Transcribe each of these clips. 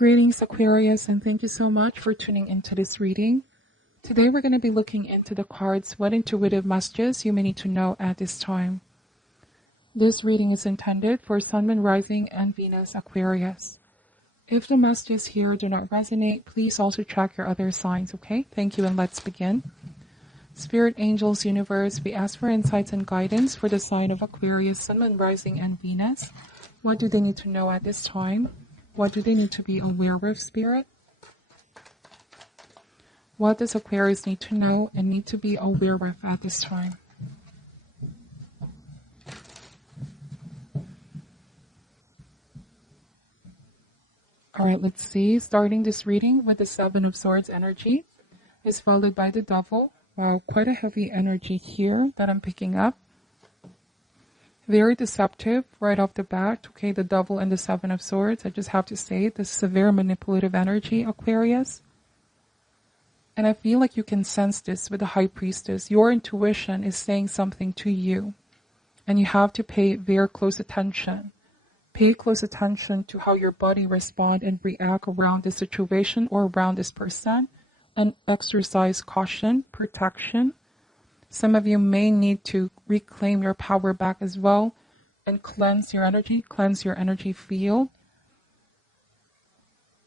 Greetings, Aquarius, and thank you so much for tuning into this reading. Today we're going to be looking into the cards, what intuitive messages you may need to know at this time. This reading is intended for Sun, Moon, Rising, and Venus Aquarius. If the messages here do not resonate, please also check your other signs, okay? Thank you, and let's begin. Spirit, angels, universe, we ask for insights and guidance for the sign of Aquarius, Sun, Moon, Rising, and Venus. What do they need to know at this time? What do they need to be aware of, Spirit? What does Aquarius need to know and need to be aware of at this time? Alright, let's see. Starting this reading with the Seven of Swords energy is followed by the Devil. Wow, quite a heavy energy here that I'm picking up. Very deceptive right off the bat. Okay, the Devil and the Seven of Swords. I just have to say, this is a very manipulative energy, Aquarius. And I feel like you can sense this with the High Priestess. Your intuition is saying something to you. And you have to pay very close attention. Pay close attention to how your body responds and react around this situation or around this person. And exercise caution, protection. Some of you may need to reclaim your power back as well and cleanse your energy field.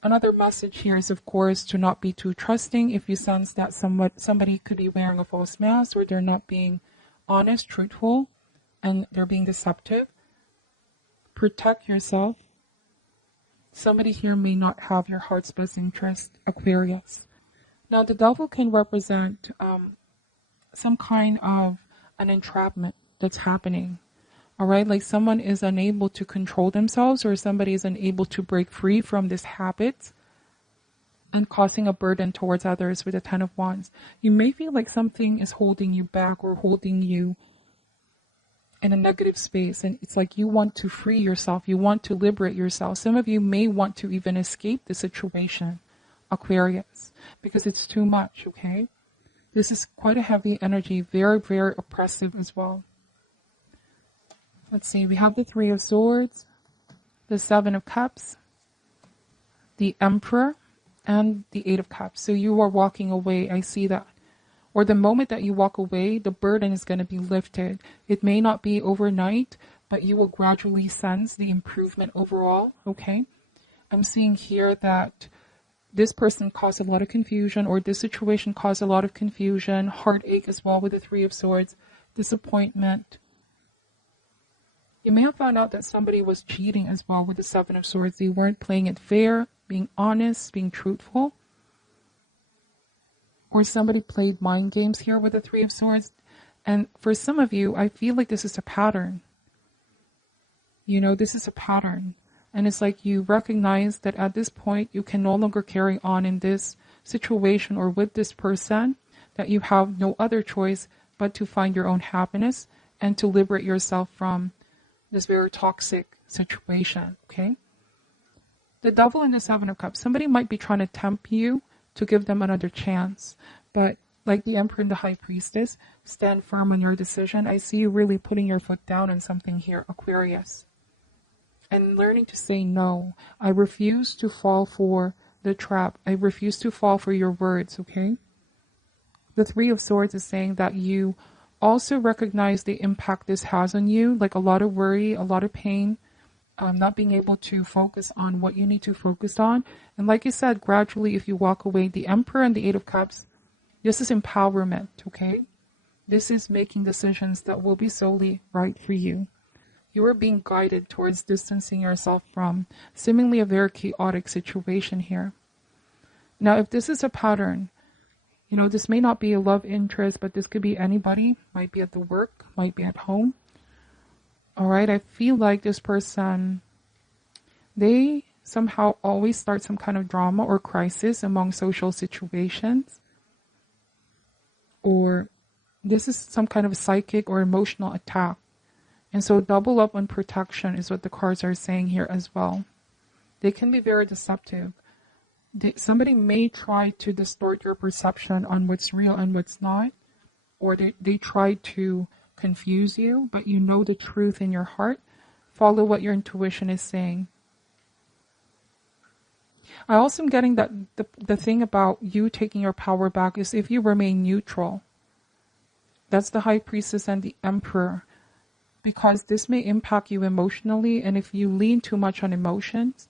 Another message here is, of course, to not be too trusting if you sense that somebody could be wearing a false mask or they're not being honest, truthful, and they're being deceptive. Protect yourself. Somebody here may not have your heart's best interest, Aquarius. Now, the Devil can represent some kind of an entrapment that's happening. All right, like someone is unable to control themselves or somebody is unable to break free from this habit and causing a burden towards others with the Ten of Wands. You may feel like something is holding you back or holding you in a negative space, and it's like you want to free yourself, you want to liberate yourself. Some of you may want to even escape the situation, Aquarius, because it's too much, okay? This is quite a heavy energy, very, very oppressive as well. Let's see, we have the Three of Swords, the Seven of Cups, the Emperor, and the Eight of Cups. So you are walking away, I see that. Or the moment that you walk away, the burden is going to be lifted. It may not be overnight, but you will gradually sense the improvement overall, okay? I'm seeing here that this person caused a lot of confusion, or this situation caused a lot of confusion, heartache as well with the Three of Swords, disappointment. You may have found out that somebody was cheating as well with the Seven of Swords. They weren't playing it fair, being honest, being truthful. Or somebody played mind games here with the Three of Swords. And for some of you, I feel like this is a pattern. You know, this is a pattern. And it's like you recognize that at this point, you can no longer carry on in this situation or with this person, that you have no other choice but to find your own happiness and to liberate yourself from this very toxic situation, okay? The Devil and the Seven of Cups. Somebody might be trying to tempt you to give them another chance. But like the Emperor and the High Priestess, stand firm on your decision. I see you really putting your foot down on something here, Aquarius. And learning to say no. I refuse to fall for the trap. I refuse to fall for your words, okay? The Three of Swords is saying that you also recognize the impact this has on you, like a lot of worry, a lot of pain, not being able to focus on what you need to focus on. And like I said, gradually, if you walk away, the Emperor and the Eight of Cups, this is empowerment, okay? This is making decisions that will be solely right for you. You are being guided towards distancing yourself from seemingly a very chaotic situation here. Now, if this is a pattern, you know, this may not be a love interest, but this could be anybody. Might be at the work, might be at home. All right, I feel like this person, they somehow always start some kind of drama or crisis among social situations. Or this is some kind of psychic or emotional attack. And so double up on protection is what the cards are saying here as well. They can be very deceptive. Somebody may try to distort your perception on what's real and what's not. Or they try to confuse you, but you know the truth in your heart. Follow what your intuition is saying. I also am getting that the thing about you taking your power back is if you remain neutral. That's the High Priestess and the Emperor. Because this may impact you emotionally, and if you lean too much on emotions,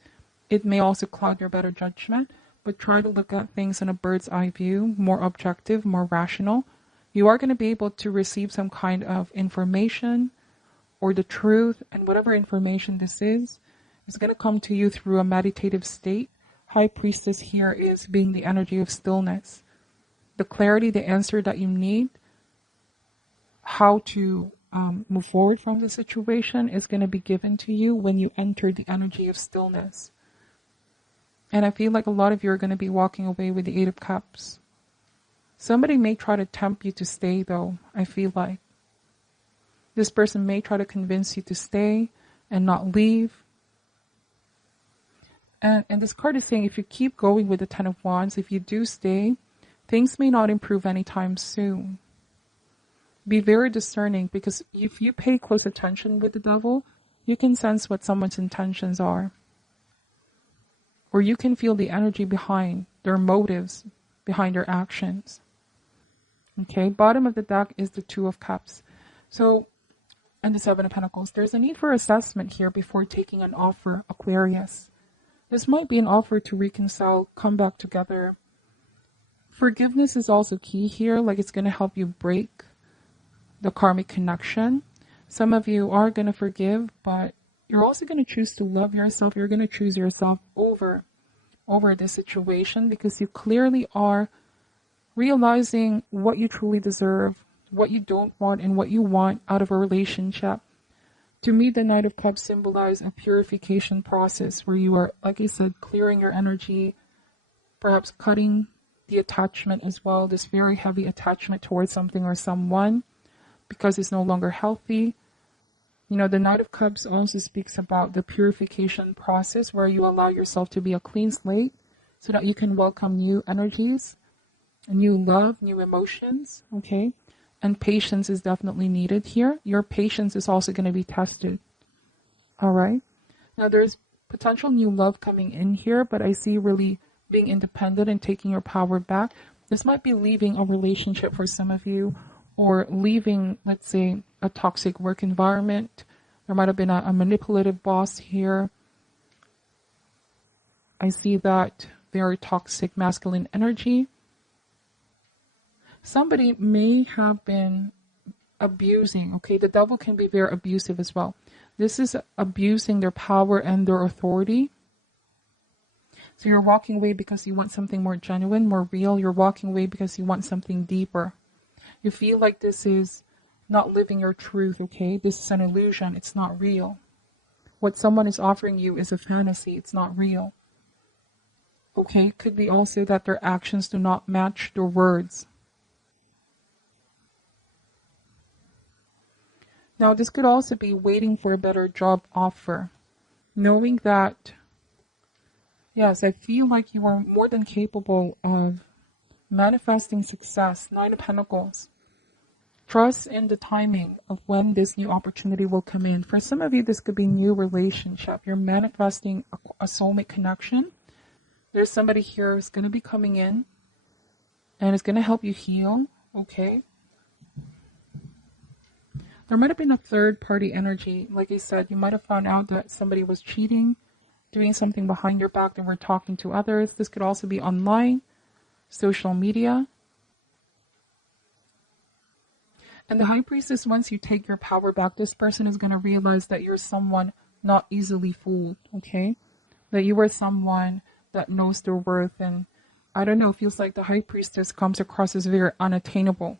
it may also cloud your better judgment. But try to look at things in a bird's eye view, more objective, more rational. You are going to be able to receive some kind of information or the truth, and whatever information this is going to come to you through a meditative state. High Priestess here is being the energy of stillness. The clarity, the answer that you need, how to move forward from the situation is going to be given to you when you enter the energy of stillness. And I feel like a lot of you are going to be walking away with the Eight of Cups. Somebody may try to tempt you to stay, though, I feel like. This person may try to convince you to stay and not leave. And this card is saying if you keep going with the Ten of Wands, if you do stay, things may not improve anytime soon. Be very discerning, because if you pay close attention with the Devil, you can sense what someone's intentions are. Or you can feel the energy behind their motives, behind their actions. Okay, bottom of the deck is the Two of Cups. So, and the Seven of Pentacles. There's a need for assessment here before taking an offer, Aquarius. This might be an offer to reconcile, come back together. Forgiveness is also key here, like it's going to help you break the karmic connection. Some of you are going to forgive, but you're also going to choose to love yourself. You're going to choose yourself over this situation, because you clearly are realizing what you truly deserve, what you don't want, and what you want out of a relationship. To me, the Knight of Cups symbolizes a purification process where you are, like I said, clearing your energy, perhaps cutting the attachment as well, this very heavy attachment towards something or someone, because it's no longer healthy. You know, the Knight of Cups also speaks about the purification process where you allow yourself to be a clean slate so that you can welcome new energies, new love, new emotions, okay? And patience is definitely needed here. Your patience is also going to be tested. All right. Now there's potential new love coming in here, but I see really being independent and taking your power back. This might be leaving a relationship for some of you, or leaving, let's say, a toxic work environment. There might have been a manipulative boss here. I see that very toxic masculine energy. Somebody may have been abusing, okay? The Devil can be very abusive as well. This is abusing their power and their authority. So you're walking away because you want something more genuine, more real. You're walking away because you want something deeper. You feel like this is not living your truth, okay? This is an illusion. It's not real. What someone is offering you is a fantasy. It's not real. Okay? Could be also that their actions do not match their words. Now, this could also be waiting for a better job offer. Knowing that, yes, I feel like you are more than capable of manifesting success. Nine of Pentacles. Trust in the timing of when this new opportunity will come in. For some of you, this could be new relationship. You're manifesting a soulmate connection. There's somebody here who's going to be coming in and it's going to help you heal, okay? There might have been a third-party energy. Like I said, you might have found out that somebody was cheating, doing something behind your back, and were talking to others. This could also be online, social media. And the High Priestess, once you take your power back, this person is going to realize that you're someone not easily fooled, okay? That you are someone that knows their worth. And I don't know, it feels like the High Priestess comes across as very unattainable.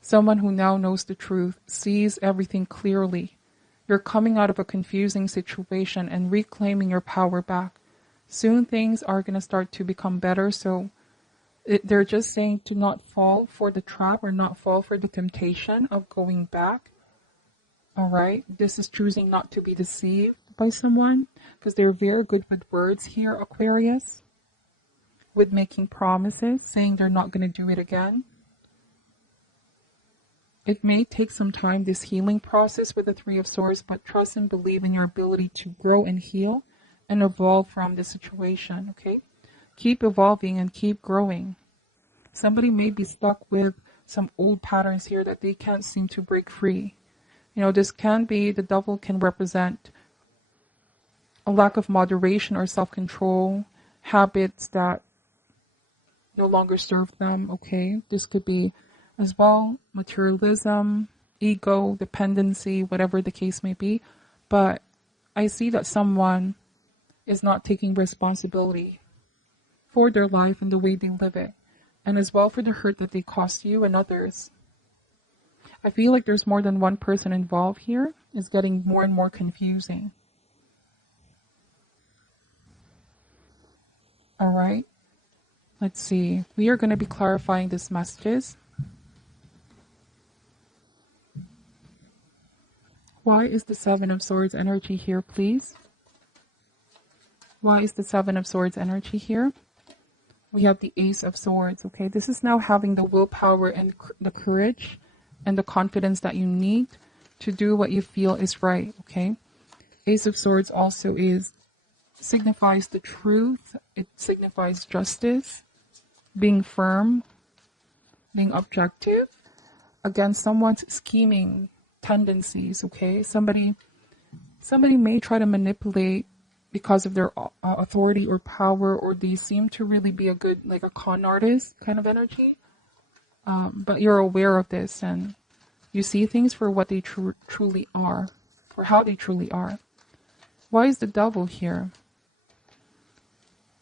Someone who now knows the truth, sees everything clearly. You're coming out of a confusing situation and reclaiming your power back. Soon things are going to start to become better. So they're just saying to not fall for the trap or not fall for the temptation of going back. All right. This is choosing not to be deceived by someone, because they're very good with words here, Aquarius. With making promises, saying they're not going to do it again. It may take some time, this healing process with the Three of Swords, but trust and believe in your ability to grow and heal. and evolve from the situation, okay? Keep evolving and keep growing. Somebody may be stuck with some old patterns here that they can't seem to break free. This can be, the devil can represent a lack of moderation or self-control, habits that no longer serve them, okay? This could be as well materialism, ego, dependency, whatever the case may be. But I see that someone is not taking responsibility for their life and the way they live it, and as well for the hurt that they cause you and others. I feel like there's more than one person involved here. It's getting more and more confusing. All right. Let's see. We are going to be clarifying these messages. Why is the Seven of Swords energy here, please? Why is the Seven of Swords energy here? We have the Ace of Swords, okay? This is now having the willpower and the courage and the confidence that you need to do what you feel is right, okay? Ace of Swords also signifies the truth. It signifies justice, being firm, being objective against someone's scheming tendencies, okay? Somebody may try to manipulate because of their authority or power, or they seem to really be a con artist kind of energy. But you're aware of this and you see things for what they truly are, for how they truly are. Why is the devil here?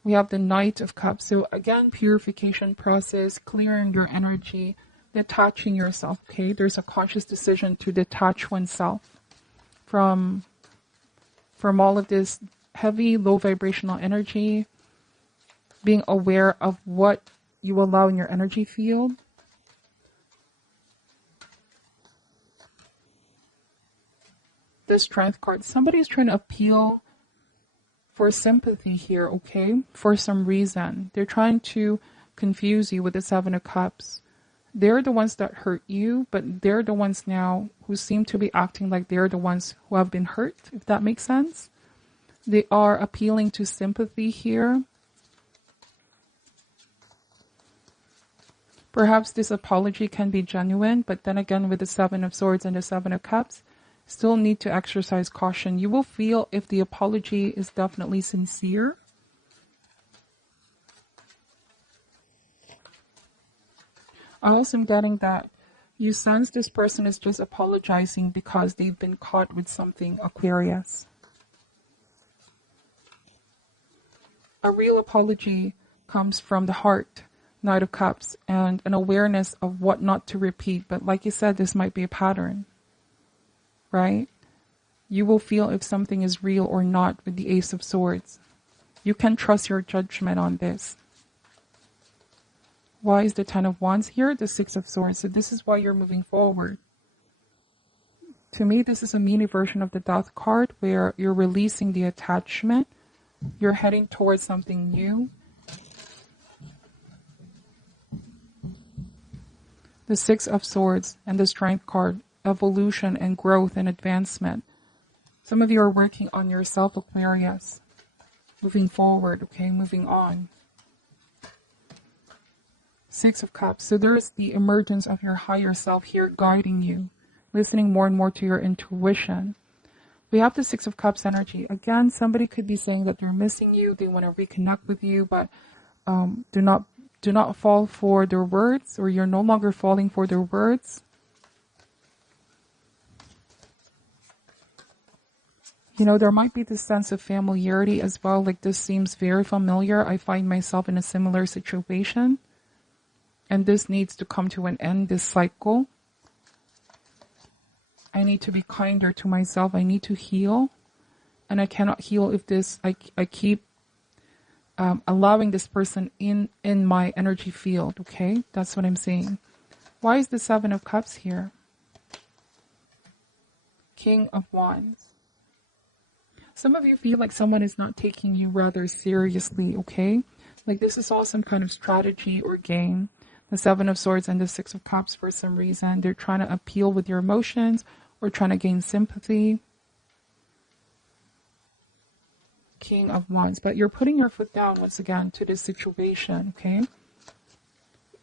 We have the Knight of Cups. So again, purification process, clearing your energy, detaching yourself, okay? There's a conscious decision to detach oneself from all of this heavy, low vibrational energy, being aware of what you allow in your energy field. The Strength card. Somebody's trying to appeal for sympathy here, okay? For some reason. They're trying to confuse you with the Seven of Cups. They're the ones that hurt you, but they're the ones now who seem to be acting like they're the ones who have been hurt, if that makes sense. They are appealing to sympathy here. Perhaps this apology can be genuine, but then again with the Seven of Swords and the Seven of Cups, still need to exercise caution. You will feel if the apology is definitely sincere. I also am getting that you sense this person is just apologizing because they've been caught with something, Aquarius. A real apology comes from the heart, Knight of Cups, and an awareness of what not to repeat. But like you said, this might be a pattern, right? You will feel if something is real or not with the Ace of Swords. You can trust your judgment on this. Why is the Ten of Wands here? The Six of Swords. So this is why you're moving forward. To me, this is a mini version of the Death card where you're releasing the attachment. You're heading towards something new. The Six of Swords and the Strength card. Evolution and growth and advancement. Some of you are working on yourself, Aquarius. Moving forward, okay? Moving on. Six of Cups. So there's the emergence of your higher self here guiding you. Listening more and more to your intuition. We have the Six of Cups energy. Again, somebody could be saying that they're missing you. They want to reconnect with you, but do not fall for their words, or you're no longer falling for their words. There might be this sense of familiarity as well. Like this seems very familiar. I find myself in a similar situation. And this needs to come to an end, this cycle. I need to be kinder to myself. I need to heal. And I cannot heal if I keep allowing this person in my energy field, okay? That's what I'm saying. Why is the Seven of Cups here? King of Wands. Some of you feel like someone is not taking you rather seriously, okay? Like this is all some kind of strategy or game. The Seven of Swords and the Six of Cups, for some reason, they're trying to appeal with your emotions or trying to gain sympathy. King of Wands, but you're putting your foot down once again to this situation, okay?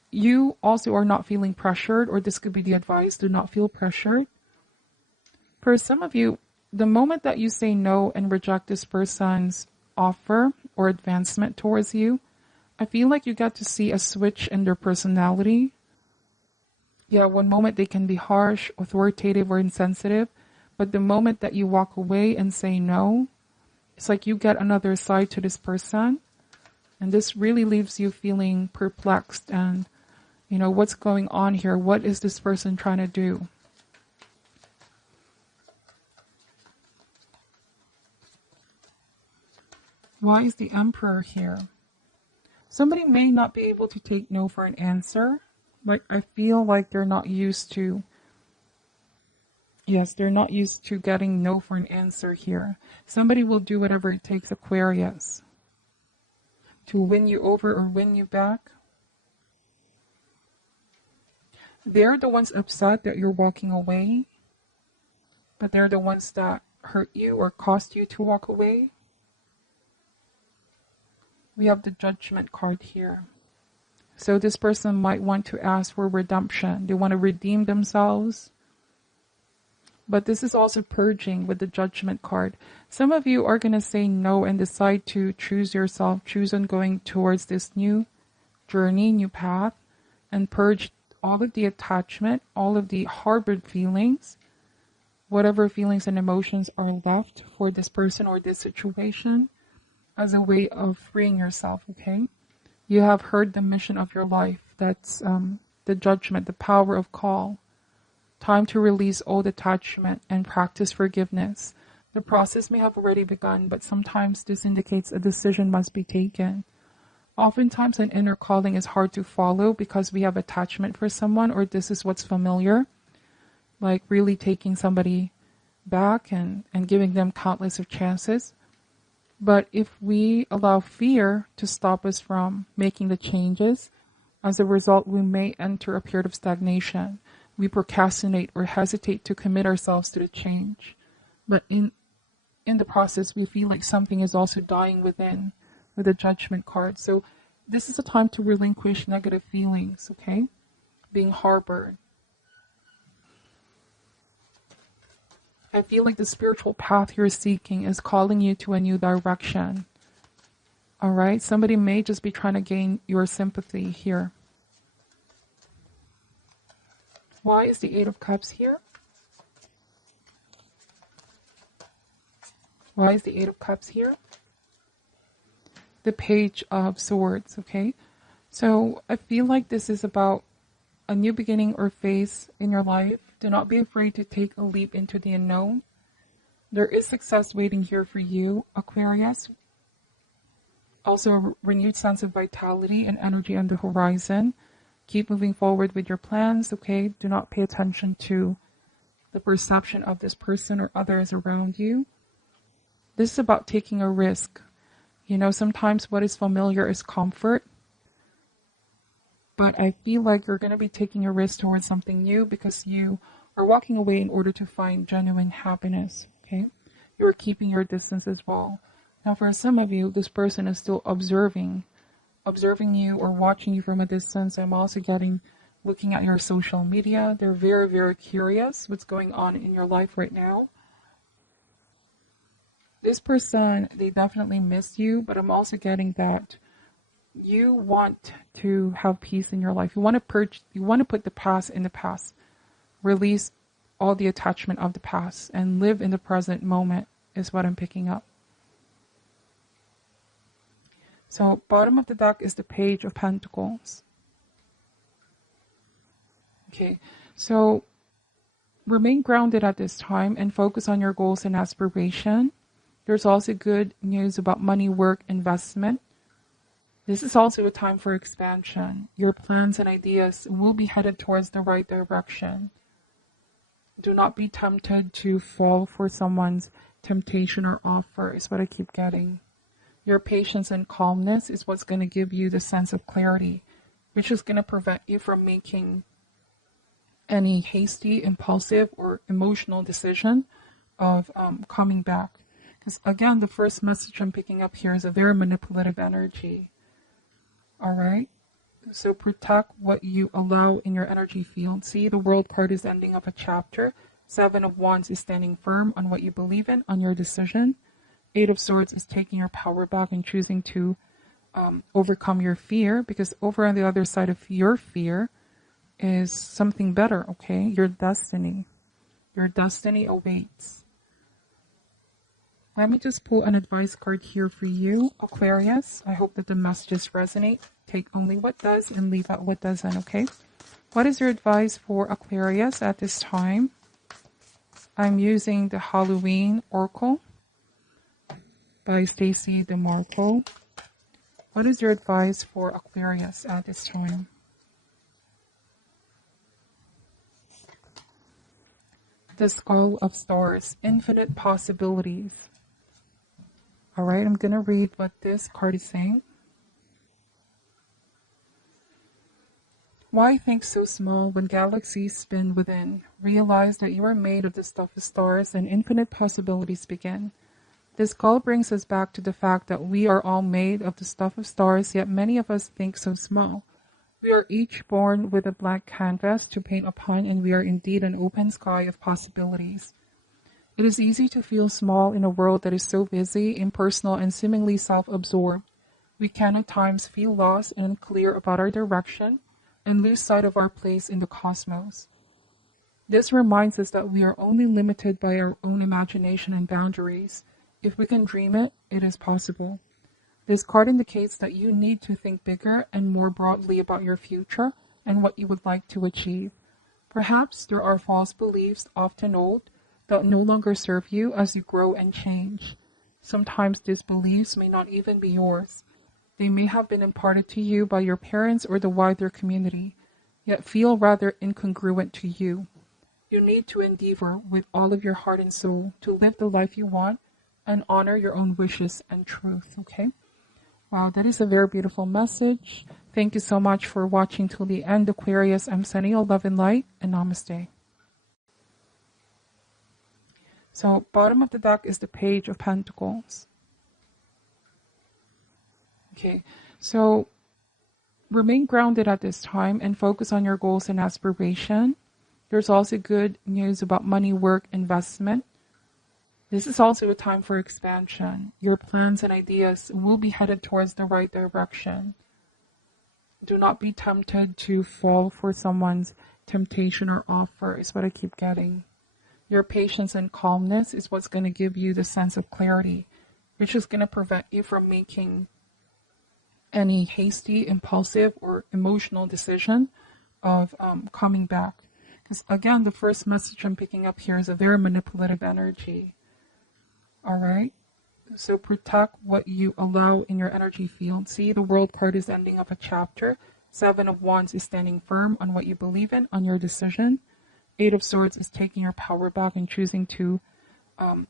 You also are not feeling pressured, or this could be the advice, do not feel pressured. For some of you, the moment that you say no and reject this person's offer or advancement towards you, I feel like you get to see a switch in their personality. Yeah, one moment they can be harsh, authoritative, or insensitive, but the moment that you walk away and say no, it's like you get another side to this person. And this really leaves you feeling perplexed and, you know, what's going on here? What is this person trying to do? Why is the Emperor here? Somebody may not be able to take no for an answer. Like, I feel like they're not used to, yes, they're not used to getting no for an answer here. Somebody will do whatever it takes, Aquarius, to win you over or win you back. They're the ones upset that you're walking away, but they're the ones that hurt you or caused you to walk away. We have the Judgment card here. So this person might want to ask for redemption. They want to redeem themselves. But this is also purging with the Judgment card. Some of you are going to say no and decide to choose yourself, choose on going towards this new journey, new path, and purge all of the attachment, all of the harbored feelings, whatever feelings and emotions are left for this person or this situation, as a way of freeing yourself, okay? You have heard the mission of your life. That's the Judgment, the power of call. Time to release old attachment and practice forgiveness. The process may have already begun, but sometimes this indicates a decision must be taken. Oftentimes an inner calling is hard to follow because we have attachment for someone, or this is what's familiar. Like really taking somebody back and giving them countless of chances. But if we allow fear to stop us from making the changes, as a result, we may enter a period of stagnation. We procrastinate or hesitate to commit ourselves to the change. But in the process, we feel like something is also dying within with the Judgment card. So this is a time to relinquish negative feelings, okay? Being harbored. I feel like the spiritual path you're seeking is calling you to a new direction. All right? Somebody may just be trying to gain your sympathy here. Why is the Eight of Cups here? Why is the Eight of Cups here? The Page of Swords, okay? So I feel like this is about a new beginning or phase in your life. Do not be afraid to take a leap into the unknown. There is success waiting here for you, Aquarius. Also a renewed sense of vitality and energy on the horizon. Keep moving forward with your plans, okay? Do not pay attention to the perception of this person or others around you. This is about taking a risk. You know, sometimes what is familiar is comfort. But I feel like you're going to be taking a risk towards something new because you are walking away in order to find genuine happiness, okay? You are keeping your distance as well. Now, for some of you, this person is still observing you or watching you from a distance. I'm also looking at your social media. They're very, very curious what's going on in your life right now. This person, they definitely miss you, but I'm also getting that you want to have peace in your life. You want to put the past in the past. Release all the attachment of the past and live in the present moment is what I'm picking up. So bottom of the deck is the Page of Pentacles. Okay, so remain grounded at this time and focus on your goals and aspiration. There's also good news about money, work, investment. This is also a time for expansion. Your plans and ideas will be headed towards the right direction. Do not be tempted to fall for someone's temptation or offer is what I keep getting. Your patience and calmness is what's going to give you the sense of clarity, which is going to prevent you from making any hasty, impulsive, or emotional decision of coming back. Because again, the first message I'm picking up here is a very manipulative energy. All right? So protect what you allow in your energy field. See, the World card is ending of a chapter. Seven of Wands is standing firm on what you believe in, on your decision. Eight of Swords is taking your power back and choosing to overcome your fear, because over on the other side of your fear is something better, okay? Your destiny. Your destiny awaits. Let me just pull an advice card here for you, Aquarius. I hope that the messages resonate. Take only what does and leave out what doesn't, okay? What is your advice for Aquarius at this time? I'm using the Halloween Oracle by Stacy DeMarco. What is your advice for Aquarius at this time? The Skull of Stars, infinite possibilities. All right, I'm going to read what this card is saying. Why think so small when galaxies spin within? Realize that you are made of the stuff of stars and infinite possibilities begin. This call brings us back to the fact that we are all made of the stuff of stars, yet many of us think so small. We are each born with a blank canvas to paint upon, and we are indeed an open sky of possibilities. It is easy to feel small in a world that is so busy, impersonal, and seemingly self-absorbed. We can at times feel lost and unclear about our direction and lose sight of our place in the cosmos. This reminds us that we are only limited by our own imagination and boundaries. If we can dream it, it is possible. This card indicates that you need to think bigger and more broadly about your future and what you would like to achieve. Perhaps there are false beliefs, often old, that no longer serve you as you grow and change. Sometimes these beliefs may not even be yours. They may have been imparted to you by your parents or the wider community, yet feel rather incongruent to you. You need to endeavor with all of your heart and soul to live the life you want and honor your own wishes and truth, okay? Wow, that is a very beautiful message. Thank you so much for watching till the end, Aquarius. I'm sending you love and light, and namaste. So, bottom of the deck is the Page of Pentacles. Okay, so remain grounded at this time and focus on your goals and aspiration. There's also good news about money, work, investment. This is also a time for expansion. Your plans and ideas will be headed towards the right direction. Do not be tempted to fall for someone's temptation or offer, is what I keep getting. Your patience and calmness is what's going to give you the sense of clarity, which is going to prevent you from making any hasty, impulsive, or emotional decision of coming back. Because again, the first message I'm picking up here is a very manipulative energy. All right? So protect what you allow in your energy field. See, the World card is ending of a chapter. Seven of Wands is standing firm on what you believe in, on your decision. Eight of Swords is taking your power back and choosing to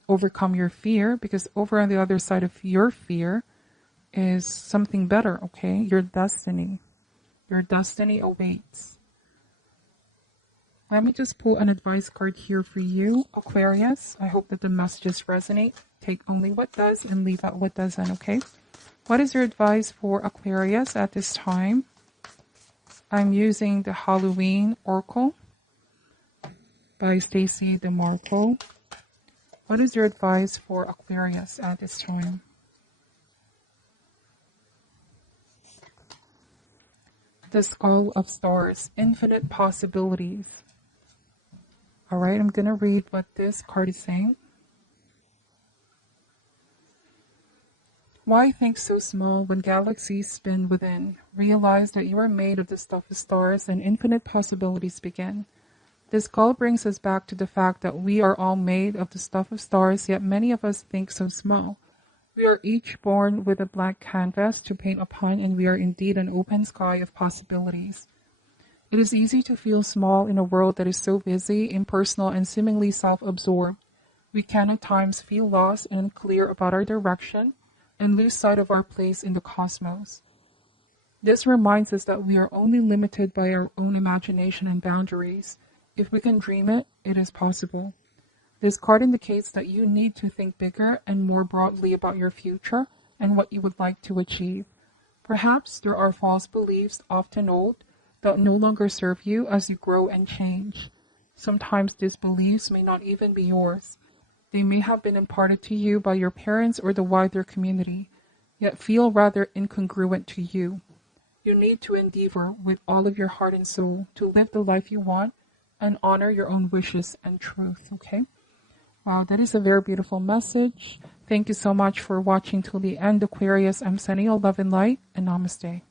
overcome your fear, because over on the other side of your fear is something better, okay? Your destiny. Your destiny awaits. Let me just pull an advice card here for you, Aquarius. I hope that the messages resonate. Take only what does and leave out what doesn't, okay? What is your advice for Aquarius at this time? I'm using the Halloween Oracle by Stacy DeMarco. What is your advice for Aquarius at this time? The Skull of Stars, infinite possibilities. All right, I'm going to read what this card is saying. Why think so small when galaxies spin within? Realize that you are made of the stuff of stars and infinite possibilities begin. This call brings us back to the fact that we are all made of the stuff of stars, yet many of us think so small. We are each born with a blank canvas to paint upon, and we are indeed an open sky of possibilities. It is easy to feel small in a world that is so busy, impersonal, and seemingly self-absorbed. We can at times feel lost and unclear about our direction and lose sight of our place in the cosmos. This reminds us that we are only limited by our own imagination and boundaries. If we can dream it, it is possible. This card indicates that you need to think bigger and more broadly about your future and what you would like to achieve. Perhaps there are false beliefs, often old, that no longer serve you as you grow and change. Sometimes these beliefs may not even be yours. They may have been imparted to you by your parents or the wider community, yet feel rather incongruent to you. You need to endeavor with all of your heart and soul to live the life you want and honor your own wishes and truth, okay? Wow, that is a very beautiful message. Thank you so much for watching till the end, Aquarius. I'm sending you love and light, and namaste.